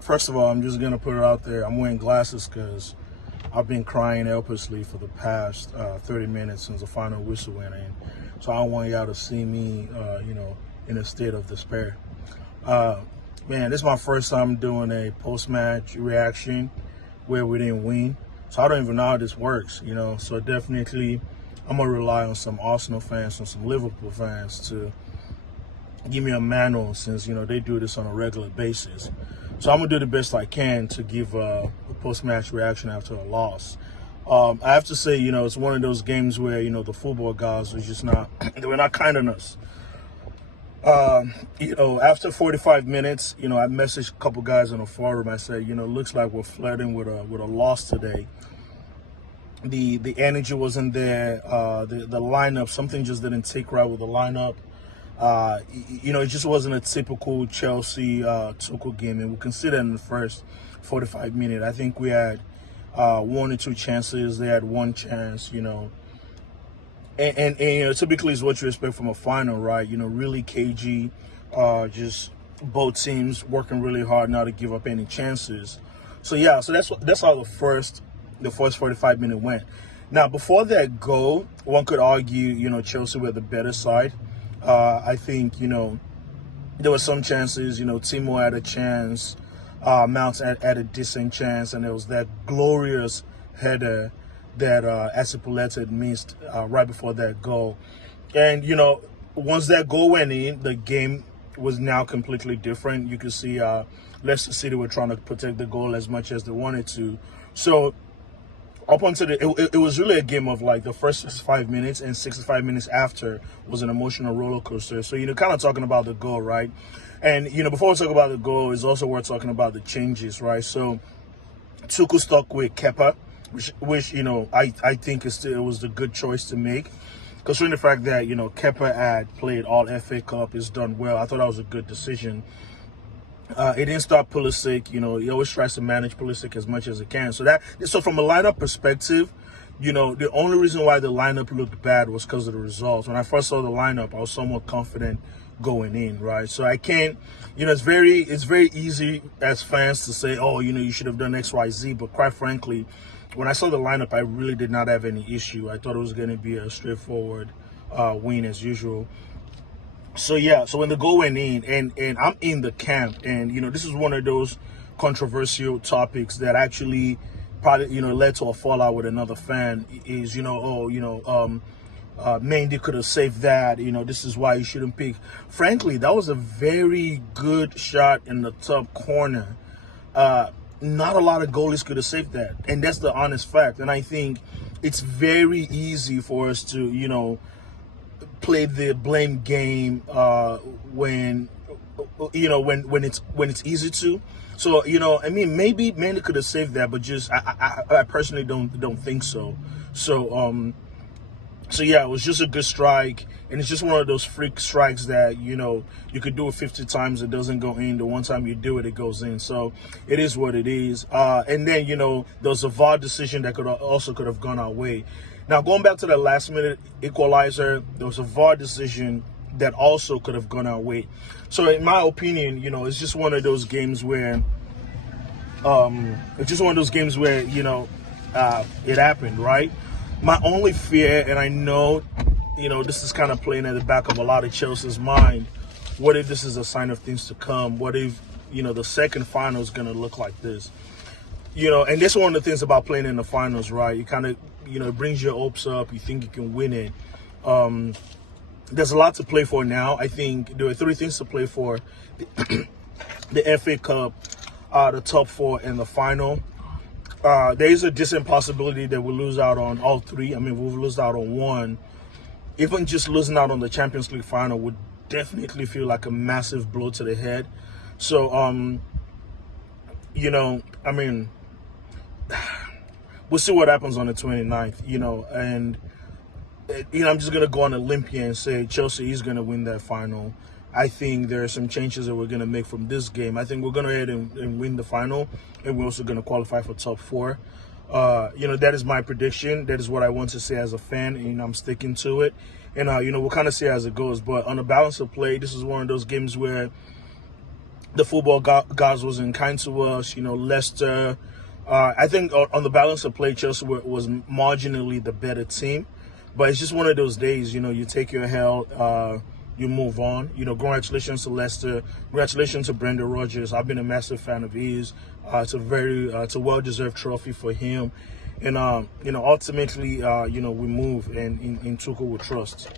First of all, I'm just gonna put it out there. I'm wearing glasses because I've been crying helplessly for the past 30 minutes since the final whistle went in. So I don't want y'all to see me, in a state of despair. Man, this is my first time doing a post-match reaction where we didn't win. So I don't even know how this works, So definitely, I'm gonna rely on some Arsenal fans and some Liverpool fans to give me a manual since, they do this on a regular basis. So I'm going to do the best I can to give a post-match reaction after a loss. I have to say, it's one of those games where, the football guys are just not, they were not kind on us. After 45 minutes, I messaged a couple guys on the forum. I said, looks like we're flirting with a loss today. The energy wasn't there. The lineup, something just didn't take right with the lineup. It just wasn't a typical Chelsea Tuchel game, and we consider in the first 45 minutes. I think we had 1 or 2 chances. They had 1 chance, and typically is what you expect from a final, right? really cagey, just both teams working really hard not to give up any chances. So that's how the first 45 minutes went. Now before that goal, one could argue, Chelsea were the better side. I think, there were some chances, Timo had a chance, Mount had a decent chance, and there was that glorious header that Asipoleta had missed right before that goal. And, once that goal went in, the game was now completely different. You could see Leicester City were trying to protect the goal as much as they wanted to. So up until it was really a game of like the first 65 minutes and 65 minutes after was an emotional roller coaster. So, kind of talking about the goal, right? And, before we talk about the goal, it's also worth talking about the changes, right? So, Tuchel stuck with Kepa, which I think it was the good choice to make. Considering the fact that, Kepa had played all FA Cup, has done well. I thought that was a good decision. It didn't stop Pulisic. He always tries to manage Pulisic as much as he can. So from a lineup perspective, the only reason why the lineup looked bad was because of the results. When I first saw the lineup, I was somewhat confident going in, right? So I can't, it's very easy as fans to say, oh, you should have done X, Y, Z. But quite frankly, when I saw the lineup, I really did not have any issue. I thought it was going to be a straightforward win as usual. So when the goal went in, and I'm in the camp, and this is one of those controversial topics that actually probably led to a fallout with another fan. Is Mendy could have saved that. This is why you shouldn't pick. Frankly, that was a very good shot in the top corner. Not a lot of goalies could have saved that, and that's the honest fact. And I think it's very easy for us to play the blame game when it's easy to. So maybe Manny could have saved that, but just I personally don't think so. So it was just a good strike, and it's just one of those freak strikes that you could do it 50 times, it doesn't go in. The one time you do it, it goes in. So it is what it is. And then there was a VAR decision that could have gone our way. Now, going back to the last-minute equalizer, there was a VAR decision that also could have gone our way. So, in my opinion, it's just one of those games where, it happened, right? My only fear, and I know, this is kind of playing at the back of a lot of Chelsea's mind. What if this is a sign of things to come? What if, the second final is going to look like this? And that's one of the things about playing in the finals, right? You kind of, it brings your hopes up. You think you can win it. There's a lot to play for now. I think there are 3 things to play for. The FA Cup, the top 4, and the final. There is a decent possibility that we'll lose out on all 3. I mean, we'll lose out on 1. Even just losing out on the Champions League final would definitely feel like a massive blow to the head. So, we'll see what happens on the 29th, and, I'm just going to go on a limb here and say Chelsea is going to win that final. I think there are some changes that we're going to make from this game. I think we're going to head and win the final, and we're also going to qualify for top 4. That is my prediction. That is what I want to say as a fan, and I'm sticking to it. And, we'll kind of see as it goes. But on the balance of play, this is one of those games where the football gods wasn't kind to us. Leicester. I think on the balance of play, Chelsea was marginally the better team, but it's just one of those days. You take your L, you move on. Congratulations to Leicester. Congratulations to Brendan Rodgers. I've been a massive fan of his. It's a well-deserved trophy for him, and ultimately, we move and in Tuchel with trust.